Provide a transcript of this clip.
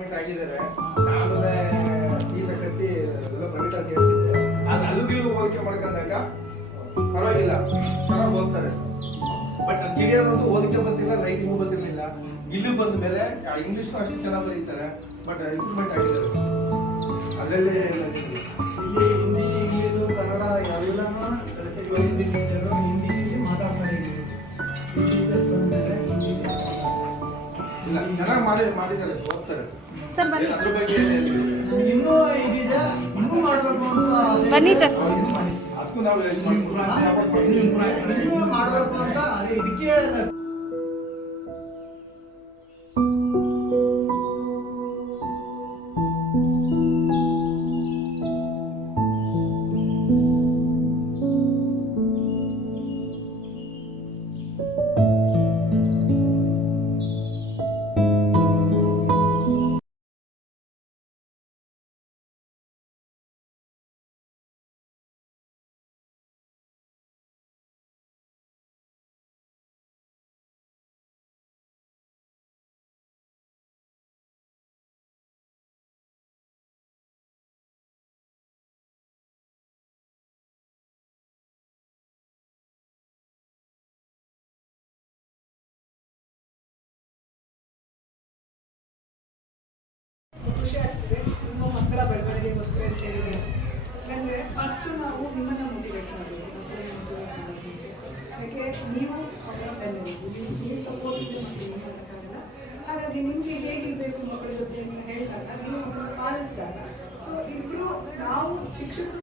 Improvement ಆಗಿದ್ದಾರೆ. ಆಮೇಲೆ fees ಕಟ್ಟಿ ಎಲ್ಲ ಪ್ರೈವೇಟ್ ಆಗಿ ಸೇರಿಸಿದೆ. ಅದು ಅಲ್ಲಿಗೂ ಹೋಲಿಕೆ ಮಾಡ್ಕೊಂಡಾಗ ಪರವಾಗಿಲ್ಲ, ಚೆನ್ನಾಗಿ ಓದ್ತಾರೆ. ಬಟ್ ಕಿರಿಯರ್ ಅಂತೂ ಓದಕ್ಕೆ ಬಂದಿಲ್ಲ, ರೈಟಿಂಗು ಬಂದಿರಲಿಲ್ಲ. ಇಲ್ಲಿ ಬಂದ ಮೇಲೆ ಇಂಗ್ಲೀಷ್ ಅಷ್ಟೇ ಚೆನ್ನಾಗಿ ಬರೀತಾರೆ. ಬಟ್ ಇಂಪ್ರೂವ್ಮೆಂಟ್ ಆಗಿದ್ದಾರೆ. ಅದರಲ್ಲೇ ಇಲ್ಲಿ ಹಿಂದಿ, ಇಂಗ್ಲೀಷು, ಕನ್ನಡ ಎಲ್ಲನೂ ಹಿಂದಿಯಲ್ಲಿ ಮಾತಾಡ್ತಾರೆ. ಇಲ್ಲ, ಚೆನ್ನಾಗಿ ಮಾಡಿದ್ದಾರೆ, ಓದ್ತಾರೆ. ಅದ್ರ ಬಗ್ಗೆ ಇನ್ನೂ ಇದಿದೆ, ಇನ್ನೂ ಮಾಡಬೇಕು ಅಂತ ಬನ್ನಿ ಸರ್. ಅದಕ್ಕೂ ನಾವು ಇನ್ನೂ ಮಾಡಬೇಕು ಅಂತ ಇದಕ್ಕೆ ಖುಷಿ ಆಗ್ತದೆ. ನಿಮ್ಮ ಮಕ್ಕಳ ಬೆಳವಣಿಗೆಗೋಸ್ಕರ ಸೇರಿದೆ. ಯಾಕಂದರೆ ಫಸ್ಟ್ ನಾವು ನಿಮ್ಮನ್ನು ಮೋಟಿವೇಟ್ ಮಾಡಬೇಕು. ಯಾಕೆ ನೀವು ಅವರ ಬೆನ್ನೆಲುಬು, ನೀವು ಸಪೋರ್ಟ್ ಇದೆ ಮತ್ತು ಏನು ಮಾಡೋಕ್ಕಾಗಲ್ಲ. ಹಾಗಾಗಿ ನಿಮಗೆ ಹೇಗಿರಬೇಕು ಮಕ್ಕಳ ಜೊತೆ ನೀವು ಹೇಳಿದಾಗ ನೀವು ಪಾಲಿಸಿದಾಗ, ಸೊ ಇಬ್ಬರು ನಾವು ಶಿಕ್ಷಕರು